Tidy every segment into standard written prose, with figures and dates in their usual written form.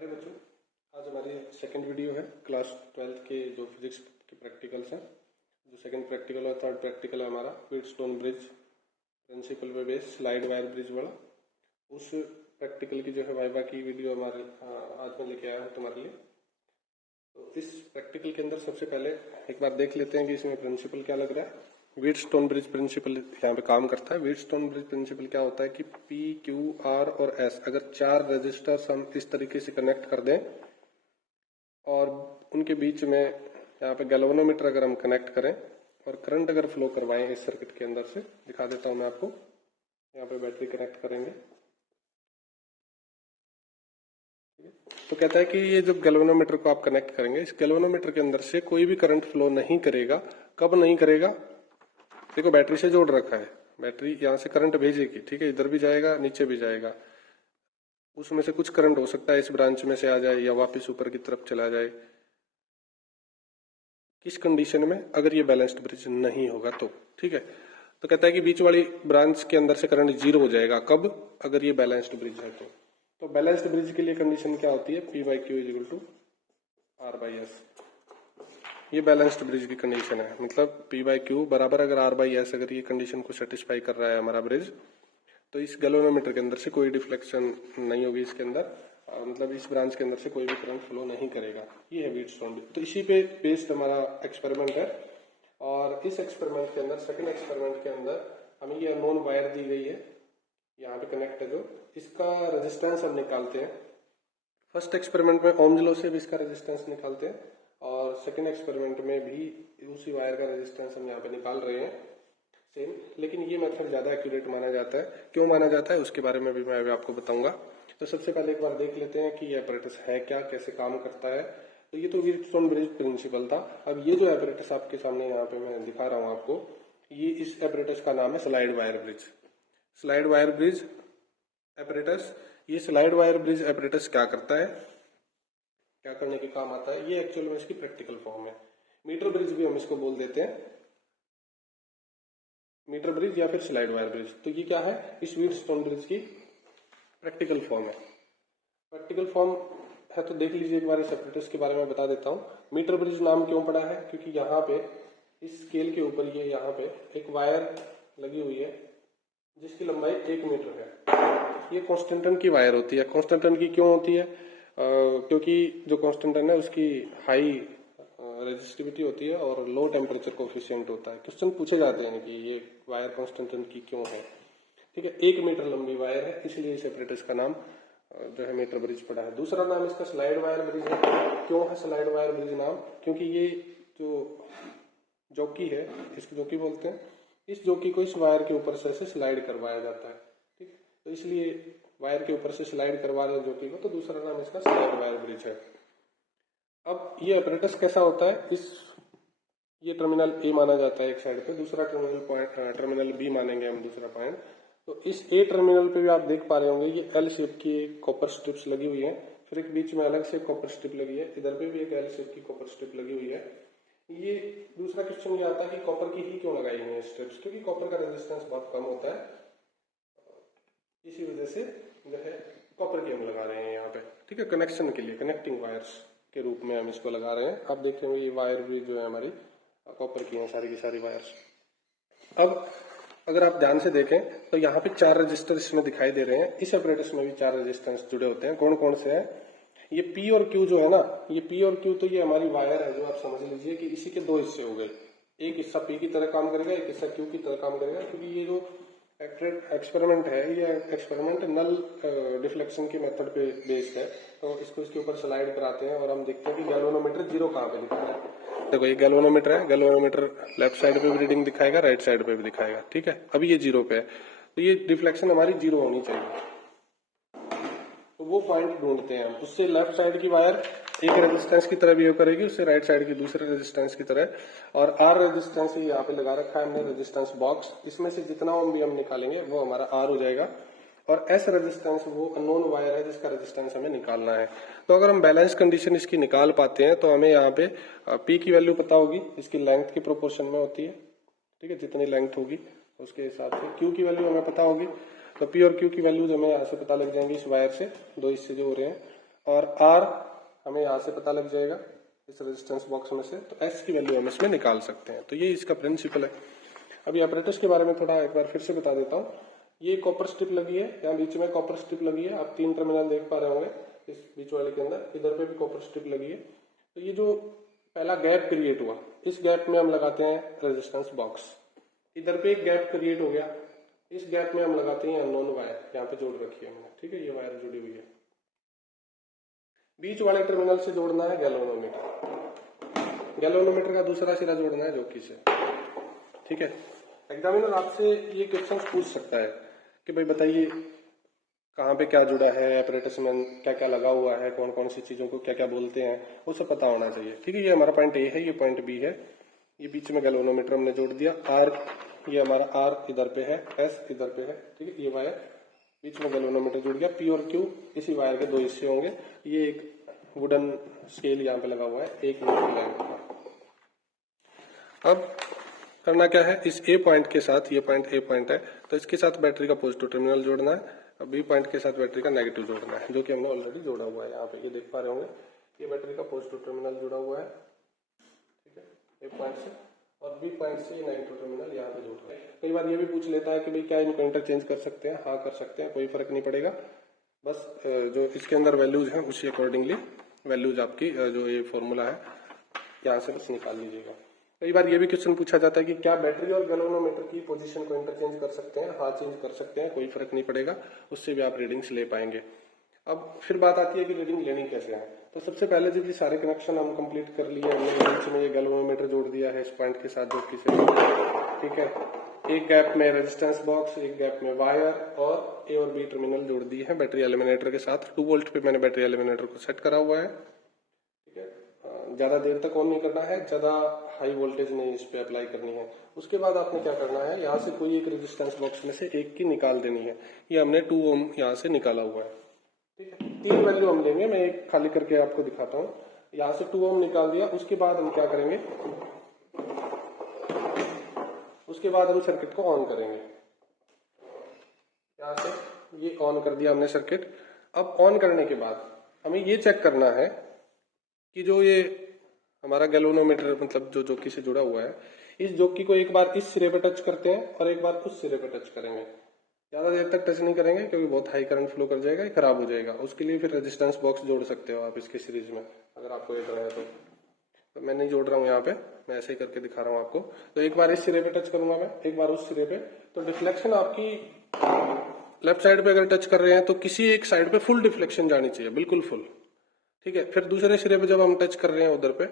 मेरे बच्चों, आज हमारी सेकंड वीडियो है क्लास 12th के जो फिजिक्स के प्रैक्टिकल्स हैं। जो सेकंड प्रैक्टिकल और थर्ड प्रैक्टिकल है हमारा व्हीटस्टोन ब्रिज प्रिंसिपल पे बेस्ड स्लाइड वायर ब्रिज वाला, उस प्रैक्टिकल की जो है वाइवा की वीडियो हमारे आज मैं लेके आया हूँ तुम्हारे लिए। तो इस प्रैक्टिकल के अंदर सबसे पहले एक बार देख लेते हैं कि इसमें प्रिंसिपल क्या लग रहा है। व्हीटस्टोन ब्रिज प्रिंसिपल यहाँ पे काम करता है। व्हीटस्टोन ब्रिज प्रिंसिपल क्या होता है कि P, Q, R और S अगर चार रजिस्टर्स हम इस तरीके से कनेक्ट कर दें और उनके बीच में यहाँ पे गैल्वेनोमीटर अगर हम कनेक्ट करें और करंट अगर फ्लो करवाएं इस सर्किट के अंदर से, दिखा देता हूं मैं आपको। यहाँ पे बैटरी कनेक्ट करेंगे, तो कहता है कि ये जब गैल्वेनोमीटर को आप कनेक्ट करेंगे, इस गैल्वेनोमीटर के अंदर से कोई भी करंट फ्लो नहीं करेगा। कब नहीं करेगा? देखो बैटरी से जोड़ रखा है, बैटरी यहाँ से करंट भेजेगी, ठीक है, इधर भी जाएगा नीचे भी जाएगा। उसमें से कुछ करंट हो सकता है इस ब्रांच में से आ जाए या वापस ऊपर की तरफ चला जाए। किस कंडीशन में? अगर ये बैलेंस्ड ब्रिज नहीं होगा तो, ठीक है। तो कहता है कि बीच वाली ब्रांच के अंदर से करंट जीरो हो जाएगा। कब? अगर ये बैलेंस्ड ब्रिज है तो बैलेंस्ड ब्रिज के लिए कंडीशन क्या होती है? P by Q is equal to R by S। ये बैलेंस्ड ब्रिज की कंडीशन है, मतलब P by Q बराबर अगर R by S, अगर ये कंडीशन को सेटिस्फाई कर रहा है हमारा ब्रिज, तो इस गैल्वेनोमीटर के अंदर से कोई डिफ्लेक्शन नहीं होगी इसके अंदर, मतलब इस ब्रांच के अंदर से कोई भी करंट फ्लो नहीं करेगा। ये है व्हीटस्टोन ब्रिज। तो इसी पे बेस्ड हमारा एक्सपेरिमेंट है और इस एक्सपेरिमेंट के अंदर, सेकंड एक्सपेरिमेंट के अंदर हमें ये अननोन वायर दी गई है, यहाँ पे कनेक्ट है जो, इसका रेजिस्टेंस हम निकालते हैं। फर्स्ट एक्सपेरिमेंट में ओम्स लॉ से भी इसका रेजिस्टेंस निकालते हैं और सेकंड एक्सपेरिमेंट में भी उसी वायर का रेजिस्टेंस हम यहाँ पे निकाल रहे हैं सेम, लेकिन ये मेथड ज्यादा एक्यूरेट माना जाता है। क्यों माना जाता है उसके बारे में भी मैं अभी आपको बताऊंगा। तो सबसे पहले एक बार देख लेते हैं कि ये एपरेटस है क्या, कैसे काम करता है। तो ये तो व्हीटस्टोन ब्रिज प्रिंसिपल था। अब ये जो एपरेटस आपके सामने यहाँ पे मैं दिखा रहा हूँ आपको, ये इस एपरेटस का नाम है slide wire bridge. Slide wire bridge apparatus. ये स्लाइड वायर ब्रिज एपरेटस क्या करता है, क्या करने के काम आता है, ये एक्चुअल में इसकी प्रैक्टिकल फॉर्म है। मीटर ब्रिज भी हम इसको बोल देते हैं, मीटर ब्रिज या फिर स्लाइड वायर ब्रिज। तो ये क्या है? इस व्हीटस्टोन ब्रिज की प्रैक्टिकल फॉर्म है। प्रैक्टिकल फॉर्म है तो देख लीजिए एक बार। इस एपरेटस के बारे में बता देता हूँ। मीटर ब्रिज नाम क्यों पड़ा है? क्योंकि यहाँ पे इस स्केल के ऊपर ये यहाँ पे एक वायर लगी हुई है जिसकी लंबाई 1 मीटर है। ये कॉन्स्टेंटन की वायर होती है। कॉन्स्टेंटन की क्यों होती है? क्योंकि जो कॉन्स्टेंटन है उसकी हाई रेजिस्टिविटी होती है और लो टेम्परेचर कोफिशिएंट होता है। क्वेश्चन पूछे जाते हैं कि ये वायर कॉन्स्टेंटन की क्यों है, ठीक है। 1 मीटर लंबी वायर है, इसलिए इस एपरेटस का नाम जो है मीटर ब्रिज पड़ा है। दूसरा नाम इसका स्लाइड वायर ब्रिज है। क्यों है स्लाइड वायर ब्रिज नाम? क्योंकि ये जो जॉकी है, इसको जॉकी बोलते हैं, इस जॉकी को इस वायर के ऊपर से स्लाइड करवाया जाता है, ठीक। तो इसलिए वायर के ऊपर से स्लाइड करवा रहे हैं जॉकी को, तो दूसरा नाम इसका स्लाइड वायर ब्रिज है। अब ये एपरेटस कैसा होता है? ये टर्मिनल ए माना जाता है एक साइड पे, दूसरा टर्मिनल बी मानेंगे हम दूसरा पॉइंट। तो इस ए टर्मिनल पे भी आप देख पा रहे होंगे ये एल शेप की कॉपर स्ट्रिप्स लगी हुई है, फिर एक बीच में अलग से कॉपर स्ट्रिप लगी है, इधर पे भी एक एल शेप की कॉपर स्ट्रिप लगी हुई है। ये दूसरा क्वेश्चन ये आता है कि कॉपर की ही क्यों लगाई हुई है स्ट्रिप्स? क्योंकि कॉपर का रेजिस्टेंस बहुत कम होता है, इसी वजह से जो है कॉपर की हम लगा रहे हैं यहाँ पे, ठीक है, कनेक्शन के लिए, कनेक्टिंग वायर्स के रूप में हम इसको लगा रहे हैं। आप देखेंगे ये वायर भी जो है हमारी कॉपर की हैं, सारी की सारी वायर्स। अब अगर आप ध्यान से देखें तो यहाँ पे 4 रजिस्टर इसमें दिखाई दे रहे हैं। इस एपरेटस में भी 4 रजिस्टेंस जुड़े होते हैं। कौन कौन से हैं? ये P और Q जो है ना, ये P और Q तो ये हमारी वायर है, जो आप समझ लीजिए कि इसी के 2 हिस्से हो गए। एक हिस्सा P की तरह काम करेगा, एक हिस्सा Q की तरह काम करेगा। क्योंकि ये जो एक्सपेरिमेंट है, ये एक्सपेरिमेंट नल डिफ्लेक्शन के मेथड पे बेस्ड है। तो इसको इसके ऊपर स्लाइड कराते हैं और हम देखते हैं कि गैल्वेनोमीटर जीरो कहाँ पे दिखा रहा है। देखो ये गैल्वेनोमीटर है, गैल्वेनोमीटर लेफ्ट साइड पे भी रीडिंग दिखाएगा, राइट साइड पे भी दिखाएगा, ठीक है। अभी ये जीरो पे है, तो ये डिफ्लेक्शन हमारी जीरो होनी चाहिए। तो वो पॉइंट ढूंढते हैं हम। उससे लेफ्ट साइड की वायर एक रेजिस्टेंस की तरह बिहेव करेगी, उससे राइट साइड की दूसरे रेजिस्टेंस की तरह। और आर रेजिस्टेंस यहाँ पे लगा रखा है हमने रेजिस्टेंस बॉक्स, इसमें से जितना ओम भी हम निकालेंगे वो हमारा आर हो जाएगा। और एस रेजिस्टेंस वो अननोन वायर है जिसका रेजिस्टेंस हमें निकालना है। तो अगर हम बैलेंस कंडीशन इसकी निकाल पाते हैं तो हमें यहाँ पे पी की वैल्यू पता होगी, इसकी लेंथ की प्रोपोर्शन में होती है, ठीक है, जितनी लेंथ होगी उसके हिसाब से। क्यू की वैल्यू हमें पता होगी, तो पी और क्यू की वैल्यूज हमें यहाँ से पता लग जाएंगी इस वायर से, 2 हिस्से जो हो रहे हैं। और R हमें यहाँ से पता लग जाएगा इस रेजिस्टेंस बॉक्स में से, तो S की वैल्यू हम इसमें निकाल सकते हैं। तो ये इसका प्रिंसिपल है। अभी ऑपरेटर्स के बारे में थोड़ा एक बार फिर से बता देता हूँ। ये कॉपर स्ट्रिप लगी है, यहाँ बीच में कॉपर स्ट्रिप लगी है, आप 3 टर्मिनल देख पा रहे होंगे इस बीच वाले के अंदर, इधर पे भी कॉपर स्ट्रिप लगी है। तो ये जो पहला गैप क्रिएट हुआ, इस गैप में हम लगाते हैं रेजिस्टेंस बॉक्स। इधर पे एक गैप क्रिएट हो गया, इस गैप में हम लगाते हैं अननोन वायर, यहाँ पे जोड़ रखी है मैंने, ठीक है, ये वायर जुड़ी हुई है। बीच वाले टर्मिनल से जोड़ना है गैल्वेनोमीटर, गैल्वेनोमीटर का दूसरा सिरा जोड़ना है जॉकी से, ठीक है। एग्जामिनर आपसे ये क्वेश्चन पूछ सकता है कि भाई बताइए कहाँ पे क्या जुड़ा है, apparatus में क्या क्या लगा हुआ है, कौन कौन सी चीजों को क्या क्या बोलते हैं, वो सब पता होना चाहिए, ठीक है। ये हमारा पॉइंट ए है, ये पॉइंट बी है, ये बीच में गैल्वेनोमीटर हमने जोड़ दिया। आर, ये हमारा आर इधर पे है, एस इधर पे है, ठीक है। ये वायर बीच में गैल्वेनोमीटर जुड़ गया। पी और क्यू इसी वायर के 2 हिस्से होंगे। ये एक वुडन स्केल यहाँ पे लगा हुआ है 1 मीटर लैंथ का। अब करना क्या है, इस ए पॉइंट के साथ, ये पॉइंट ए पॉइंट है, तो इसके साथ बैटरी का पॉजिटिव टर्मिनल जोड़ना है, और बी पॉइंट के साथ बैटरी का नेगेटिव जोड़ना है, जो कि हमने ऑलरेडी जोड़ा हुआ है। यहाँ पे ये देख पा रहे होंगे, ये बैटरी का पॉजिटिव टर्मिनल जुड़ा हुआ है, ठीक है, ए पॉइंट से, और बी पॉइंट से ये नेगेटिव टर्मिनल यहाँ पे जोड़ रहा है। कई बार ये भी पूछ लेता है कि भाई क्या इनको इंटरचेंज कर सकते हैं? हाँ कर सकते हैं, कोई फर्क नहीं पड़ेगा। बस जो इसके अंदर वैल्यूज हैं उसी अकॉर्डिंगली वैल्यूज आपकी जो ये फॉर्मूला है यहाँ से बस निकाल लीजिएगा। कई बार ये भी क्वेश्चन पूछा जाता है कि क्या बैटरी और गैल्वेनोमीटर की पोजीशन को इंटरचेंज कर सकते हैं? हाँ चेंज कर सकते हैं, कोई फर्क नहीं पड़ेगा, उससे भी आप रीडिंग्स ले पाएंगे। अब फिर बात आती है कि रीडिंग लेनी कैसे है। तो सबसे पहले जब ये सारे कनेक्शन हम कंप्लीट कर लिए, हमने बीच में ये गैल्वेनोमीटर जोड़ दिया है इस पॉइंट के साथ जॉकी से, ठीक है। एक गैप में रेजिस्टेंस बॉक्स, एक गैप में वायर, और ए और बी टर्मिनल जोड़ दिए हैं बैटरी एलिमिनेटर के साथ। 2 वोल्ट पे मैंने बैटरी एलिमिनेटर को सेट करा हुआ है, ठीक है। ज्यादा देर तक ऑन नहीं करना है, ज्यादा हाई वोल्टेज नहीं इस पे अप्लाई करनी है। उसके बाद आपने क्या करना है, यहाँ से कोई एक रेजिस्टेंस बॉक्स में से एक की निकाल देनी है। ये हमने 2 ओम यहाँ से निकाला हुआ है, ठीक है। 3 वैल्यू हम लेंगे, मैं एक खाली करके आपको दिखाता हूँ। यहाँ से 2 ओम निकाल दिया, उसके बाद हम क्या करेंगे, उसके बाद हम सर्किट को ऑन करेंगे। यहाँ से ये ऑन कर दिया हमने सर्किट। अब ऑन करने के बाद हमें ये चेक करना है कि जो ये हमारा गैल्वेनोमीटर मतलब जो जॉकी से जुड़ा हुआ है, इस जॉकी को एक बार इस सिरे पे टच करते हैं और एक बार उस सिरे पे टच करेंगे। ज्यादा देर तक टच नहीं करेंगे क्योंकि बहुत हाई करंट फ्लो कर जाएगा, ये खराब हो जाएगा। उसके लिए फिर रेजिस्टेंस बॉक्स जोड़ सकते हो आप इसके सीरीज में, अगर आपको ये करना है तो मैं नहीं जोड़ रहा हूँ यहाँ पे, मैं ऐसे ही करके दिखा रहा हूँ आपको। तो एक बार इस सिरे पे टच करूंगा मैं, एक बार उस सिरे पे, तो डिफ्लेक्शन आपकी लेफ्ट साइड पे अगर टच कर रहे हैं तो किसी एक साइड पे फुल डिफ्लेक्शन जानी चाहिए, बिल्कुल फुल, ठीक है। फिर दूसरे सिरे पे जब हम टच कर रहे हैं उधर पे,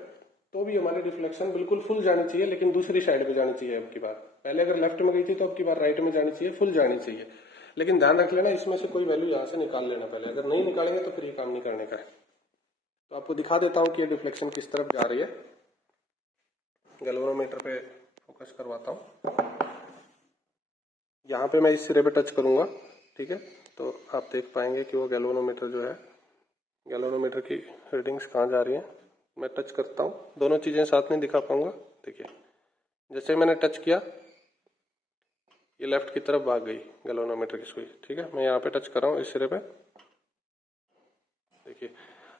तो भी हमारी डिफ्लेक्शन बिल्कुल फुल जानी चाहिए, लेकिन दूसरी साइड पे जानी चाहिए अब की बार। पहले अगर लेफ्ट में गई थी तो अब की बार राइट में जानी चाहिए, फुल जानी चाहिए। लेकिन ध्यान रख लेना, इसमें से कोई वैल्यू यहाँ से निकाल लेना पहले, अगर नहीं निकालेंगे तो फिर ये काम नहीं करने का है। तो आपको दिखा देता हूँ कि ये डिफ्लेक्शन किस तरफ जा रही है। गैल्वेनोमीटर पे फोकस करवाता हूँ, यहाँ पे मैं इस सिरे पे टच करूंगा, ठीक है, तो आप देख पाएंगे कि वो गैल्वेनोमीटर जो है, गैल्वेनोमीटर की रीडिंग्स कहाँ जा रही है। मैं टच करता हूँ, दोनों चीजें साथ में दिखा पाऊंगा। देखिए जैसे मैंने टच किया, ये लेफ्ट की तरफ भाग गई गैल्वेनोमीटर की सुई, ठीक है। मैं यहाँ पे टच कर रहा हूँ इस सिरे पे, देखिए।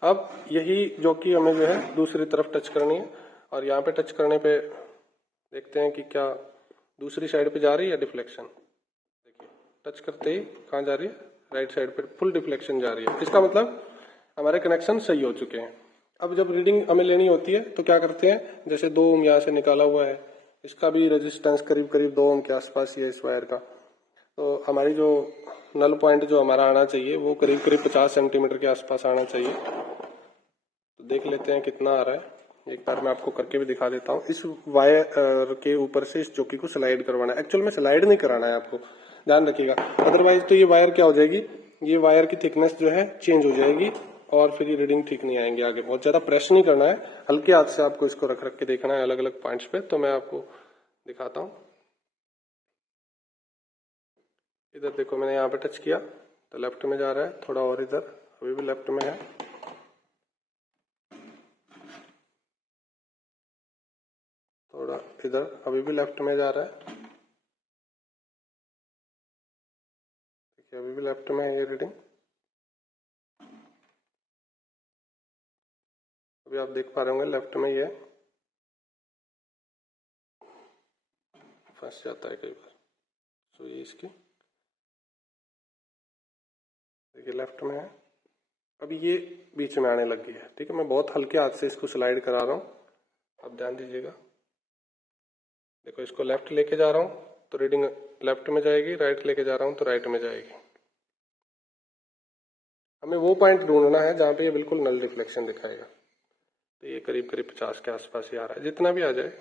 अब यही जॉकी हमें जो है दूसरी तरफ टच करनी है, और यहाँ पे टच करने पे देखते हैं कि क्या दूसरी साइड पे जा रही है डिफ्लेक्शन। देखिए टच करते ही कहाँ जा रही है, राइट साइड पे फुल डिफ्लेक्शन जा रही है। इसका मतलब हमारे कनेक्शन सही हो चुके हैं। अब जब रीडिंग हमें लेनी होती है तो क्या करते हैं, जैसे 2 ओम यहाँ से निकाला हुआ है, इसका भी रेजिस्टेंस करीब करीब 2 ओम के आसपास ही है इस वायर का। तो हमारी जो नल पॉइंट जो हमारा आना चाहिए वो करीब करीब 50 सेंटीमीटर के आसपास आना चाहिए। तो देख लेते हैं कितना आ रहा है, एक बार मैं आपको करके भी दिखा देता हूँ। इस वायर के ऊपर से इस चौकी को स्लाइड करवाना है, एक्चुअल में स्लाइड नहीं कराना है, आपको ध्यान रखिएगा, अदरवाइज तो ये वायर क्या हो जाएगी, ये वायर की थिकनेस जो है चेंज हो जाएगी और फिर ये रीडिंग ठीक नहीं आएंगे आगे। बहुत ज्यादा प्रेस नहीं करना है, हल्के हाथ से आपको इसको रख रख के देखना है अलग अलग पॉइंट्स पे। तो मैं आपको दिखाता हूँ, इधर देखो मैंने यहाँ पे टच किया तो लेफ्ट में जा रहा है, थोड़ा और इधर अभी भी लेफ्ट में है, थोड़ा इधर अभी भी लेफ्ट में जा रहा है, देखिए अभी भी लेफ्ट में है ये रीडिंग। अभी आप देख पा रहे होंगे लेफ्ट में ये फंस जाता है कई बार। तो ये इसकी देखिए लेफ्ट में है, अभी ये बीच में आने लग गई है। ठीक है, मैं बहुत हल्के हाथ से इसको स्लाइड करा रहा हूँ, आप ध्यान दीजिएगा। देखो इसको लेफ्ट लेके जा रहा हूँ तो रीडिंग लेफ्ट में जाएगी, राइट लेके जा रहा हूँ तो राइट में जाएगी। हमें वो पॉइंट ढूंढना है जहाँ पे ये बिल्कुल नल रिफ्लेक्शन दिखाएगा। तो ये करीब करीब 50 के आसपास ही आ रहा है। जितना भी आ जाए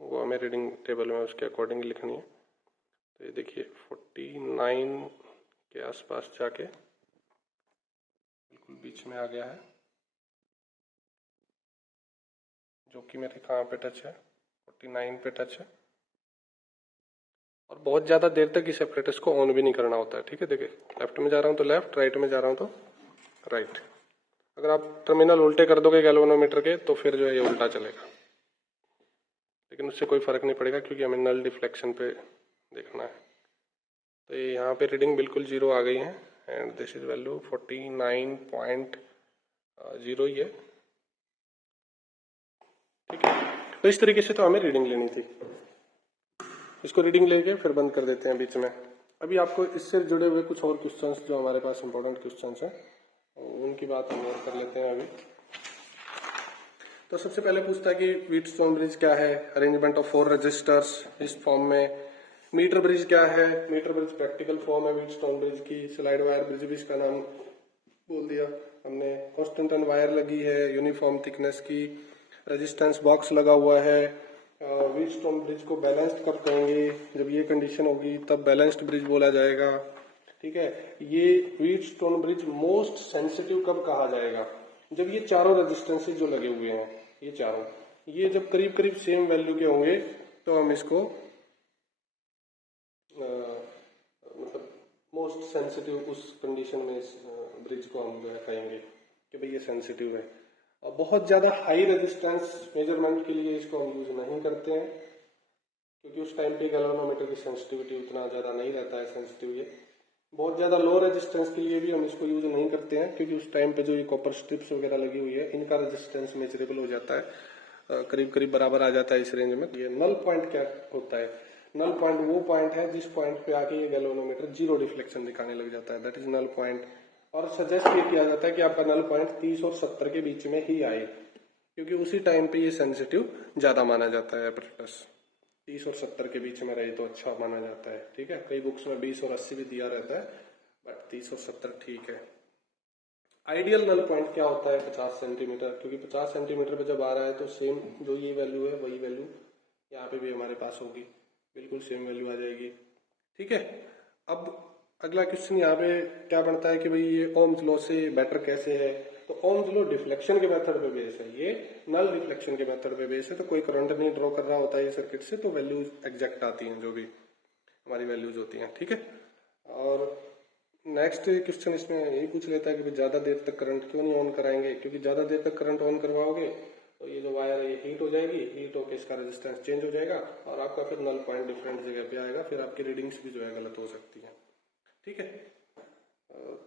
वो हमें रीडिंग टेबल में उसके अकॉर्डिंग लिखनी है। तो ये देखिए 49 के आसपास जाके बिल्कुल बीच में आ गया है, जो कि मेरे कहाँ पे टच है, 49 पे टच है। और बहुत ज्यादा देर तक इस एपरेटस को ऑन भी नहीं करना होता है। ठीक है, देखिए लेफ्ट में जा रहा हूँ तो लेफ्ट, राइट में जा रहा हूँ तो राइट। अगर आप टर्मिनल उल्टे कर दोगे गैल्वेनोमीटर के तो फिर जो है ये उल्टा चलेगा, लेकिन उससे कोई फर्क नहीं पड़ेगा क्योंकि हमें नल डिफ्लेक्शन पे देखना है। तो ये यहाँ पे रीडिंग बिल्कुल 0 आ गई है एंड दिस इज वैल्यू 49.0 ही है। ठीक है, तो इस तरीके से तो हमें रीडिंग लेनी थी। इसको रीडिंग लेके फिर बंद कर देते हैं बीच में। अभी आपको इससे जुड़े हुए कुछ और क्वेश्चंस जो हमारे पास इंपॉर्टेंट क्वेश्चंस हैं उनकी बात हम और कर लेते हैं अभी। तो सबसे पहले पूछता है कि व्हीटस्टोन ब्रिज क्या है, अरेंजमेंट ऑफ 4 रजिस्टर्स इस फॉर्म में। मीटर ब्रिज क्या है, मीटर ब्रिज प्रैक्टिकल फॉर्म है व्हीटस्टोन ब्रिज की। स्लाइड वायर ब्रिज भी इसका नाम बोल दिया हमने। कांस्टेंट वायर लगी है यूनिफॉर्म थिकनेस की, रेजिस्टेंस बॉक्स लगा हुआ है। व्हीटस्टोन ब्रिज को बैलेंस्ड कब कहेंगे, जब ये कंडीशन होगी तब बैलेंस्ड ब्रिज बोला जाएगा। ठीक है, ये व्हीटस्टोन ब्रिज मोस्ट सेंसिटिव कब कहा जाएगा, जब ये चारों रेजिस्टेंसेज जो लगे हुए हैं ये चारों, ये जब करीब करीब सेम वैल्यू के होंगे तो हम इसको मतलब मोस्ट सेंसिटिव उस कंडीशन में इस ब्रिज को हम जो है कहेंगे कि भाई ये सेंसिटिव है। और बहुत ज्यादा हाई रेजिस्टेंस मेजरमेंट के लिए इसको हम यूज नहीं करते हैं क्योंकि उस टाइम पे गैल्वेनोमीटर की सेंसिटिविटी उतना ज्यादा नहीं रहता है सेंसिटिव। ये बहुत ज्यादा लो रेजिस्टेंस के लिए भी हम इसको यूज नहीं करते हैं क्योंकि उस टाइम पे जो ये कॉपर स्ट्रिप्स वगैरह लगी हुई है इनका रेजिस्टेंस मेजरेबल हो जाता है, करीब करीब बराबर आ जाता है इस रेंज में। ये नल पॉइंट क्या होता है, नल पॉइंट वो पॉइंट है जिस पॉइंट पे आके ये गैल्वेनोमीटर 0 डिफ्लेक्शन दिखाने लग जाता है, दैट इज नल पॉइंट। और सजेस्ट ये किया जाता है कि आपका नल पॉइंट 30 और 70 के बीच में ही आए क्योंकि उसी टाइम पे ये सेंसिटिव ज्यादा माना जाता है एपरेटस। 30 और 70 के बीच में रहे तो अच्छा माना जाता है। ठीक है, कई बुक्स में 20 और 80 भी दिया रहता है, बट 30 और 70 ठीक है। आइडियल नल पॉइंट क्या होता है, 50 सेंटीमीटर, क्योंकि 50 सेंटीमीटर पे जब आ रहा है तो सेम जो ये वैल्यू है वही वैल्यू यहाँ पे भी हमारे पास होगी, बिल्कुल सेम वैल्यू आ जाएगी। ठीक है, अब अगला क्वेश्चन यहाँ पे क्या बनता है कि भाई ये ओम्स लॉ से बेटर कैसे है। तो ओम्स लॉ डिफ्लेक्शन के मेथड पे बेस है, ये नल डिफ्लेक्शन के मेथड पे बेस है। तो कोई करंट नहीं ड्रॉ कर रहा होता है ये सर्किट से, तो वैल्यूज एग्जैक्ट आती हैं जो भी हमारी वैल्यूज होती हैं। ठीक है, और नेक्स्ट क्वेश्चन इसमें यही पूछ लेता है कि ज्यादा देर तक करंट क्यों नहीं ऑन कराएंगे, क्योंकि ज्यादा देर तक करंट ऑन करवाओगे तो ये जो वायर है ये हीट हो जाएगी, हीट होकर इसका रेजिस्टेंस चेंज हो जाएगा और आपका फिर नल पॉइंट डिफरेंट जगह पे आएगा, फिर आपकी रीडिंग्स भी जो है गलत हो सकती है। ठीक है,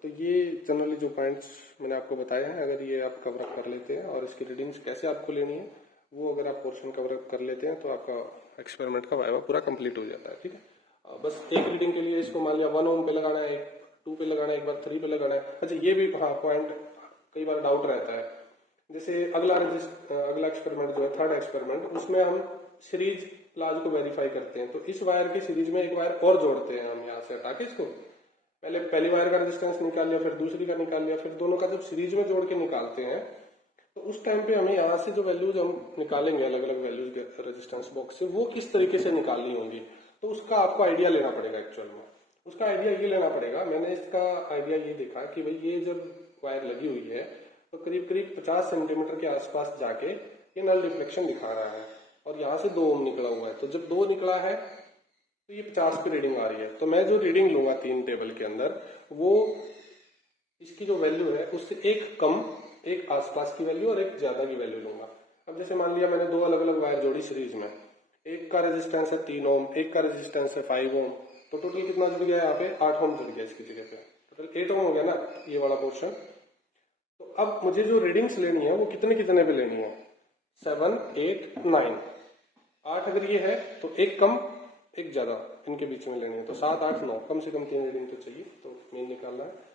तो ये जनरली जो पॉइंट्स मैंने आपको बताया है, अगर ये आप कवर अप कर लेते हैं और इसकी रीडिंग्स कैसे आपको लेनी है वो अगर आप पोर्शन कवर अप कर लेते हैं तो आपका एक्सपेरिमेंट का वाइवा पूरा कंप्लीट हो जाता है। ठीक है, बस एक रीडिंग के लिए इसको मान लिया 1 ओम पे लगाना है, 2 पे लगाना है, एक बार 3 पे लगाना है। अच्छा, ये भी हाँ पॉइंट कई बार डाउट रहता है, जैसे अगला एक्सपेरिमेंट जो है थर्ड एक्सपेरिमेंट, उसमें हम सीरीज लाज को वेरीफाई करते हैं। तो इस वायर की सीरीज में एक वायर और जोड़ते हैं हम यहाँ से हटा के इसको, पहली वायर का रेजिस्टेंस निकाल लिया, फिर दूसरी का निकाल लिया, फिर दोनों का जब सीरीज में जोड़ के निकालते हैं तो उस टाइम पे हमें यहाँ से जो वैल्यूज हम निकालेंगे अलग अलग वैल्यूज रेजिस्टेंस बॉक्स से, वो किस तरीके से निकालनी होंगी, तो उसका आपको आइडिया लेना पड़ेगा। एक्चुअल में उसका आइडिया ये लेना पड़ेगा, मैंने इसका आइडिया ये देखा कि भाई ये जब वायर लगी हुई है तो करीब करीब 50 सेंटीमीटर के आसपास जाके ये नल रिफ्लेक्शन दिखा रहा है और यहाँ से 2 ओम निकला हुआ है। तो जब 2 निकला है तो ये 50 की रीडिंग आ रही है, तो मैं जो रीडिंग लूंगा 3 टेबल के अंदर वो इसकी जो वैल्यू है उससे एक कम, एक आसपास की वैल्यू और एक ज्यादा की वैल्यू लूंगा। अब जैसे मान लिया मैंने 2 अलग अलग वायर जोड़ी सीरीज में, एक का रेजिस्टेंस है 3 ओम, एक का रेजिस्टेंस है 5 ओम, तो टोटल कितना जुड़ गया यहाँ पे 8 ओम जुड़ गया इसकी जगह पे, टोटल 8 ओम हो गया ना ये वाला पोर्शन। तो अब मुझे जो रीडिंग्स लेनी है वो कितने कितने पे लेनी है, 7, 8, 9। 8 अगर ये है तो एक कम एक ज्यादा इनके बीच में लेनी है, तो 7, 8, 9 कम से कम 3 रीडिंग तो चाहिए, तो मेन निकालना है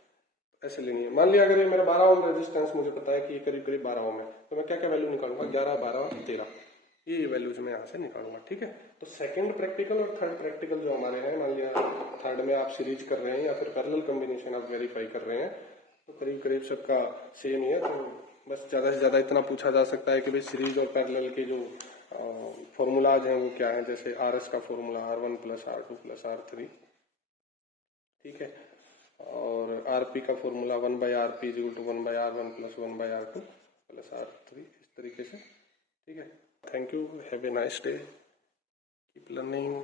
ऐसे लेनी है। मान लिया अगर ये मेरा 12 ओम रेजिस्टेंस मुझे पता है कि ये करीब करीब 12 ओम है, तो मैं क्या क्या वैल्यू निकालूंगा, 11, 12, 13, ये वैल्यूज मैं यहाँ से निकालूंगा। ठीक है, तो सेकंड प्रैक्टिकल और थर्ड प्रैक्टिकल जो हमारे हैं, मान लिया थर्ड में आप सीरीज कर रहे हैं या फिर पैरेलल कॉम्बिनेशन आप वेरीफाई कर रहे हैं, तो करीब करीब सबका सेम ही है। तो बस ज्यादा से ज्यादा इतना पूछा जा सकता है कि भाई सीरीज और पैरेलल के जो फॉर्मूलाज हैं वो क्या है, जैसे RS का फॉर्मूला R1 + R2 + R3, ठीक है, और RP का formula 1/RP = 1/R1 + 1/R2 + R3, इस तरीके से। ठीक है, thank you, have a nice day, keep learning.